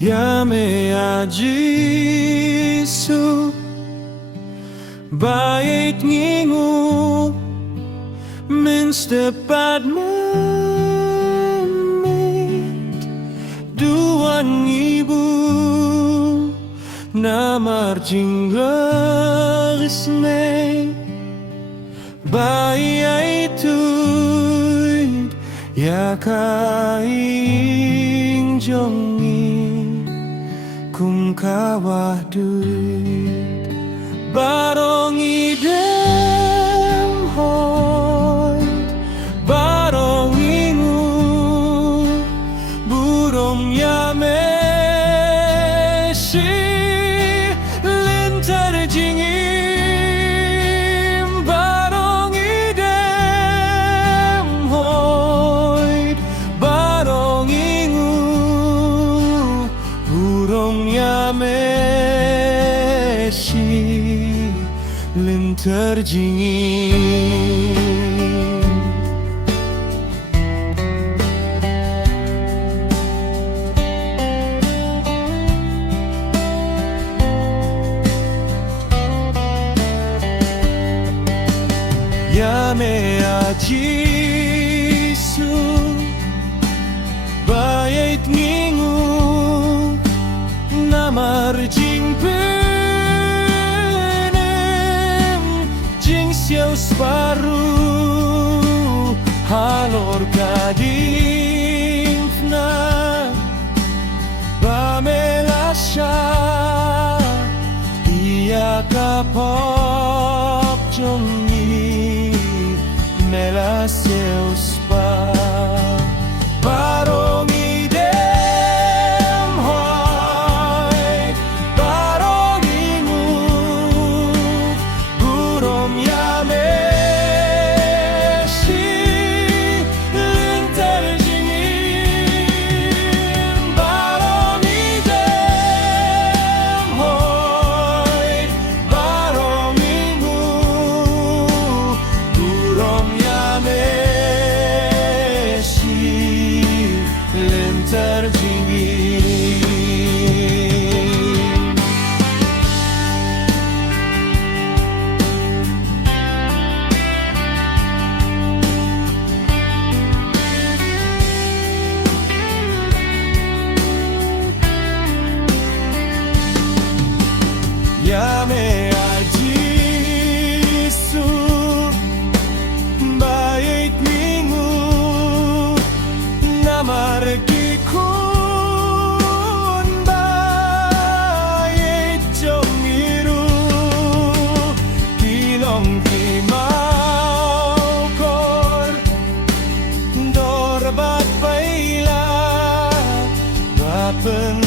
Yame ajisu Bait ngingu Minst dapat memit 2000 na marjingles me Bayay tuid ya kaing jongi kum kawah duit barong idem hoy barong ingu burung yame si lintar jingim barong idem hoy barong ingu burung yame si lintar jingim Yame ajisu Bayait ngingu Namar jing penem Jing siau sparu Halor gading fna Bamelasya Ia kapop jongi Mela seus pa barong idem hoy barong ingu burong yame si lintar jingim barong idem hoy barong ingu burong lintar jingim Yame ajisu Bayait minggu Namar kikun Bayait jongiru Kilong kimau kor Dorbat baila Bapen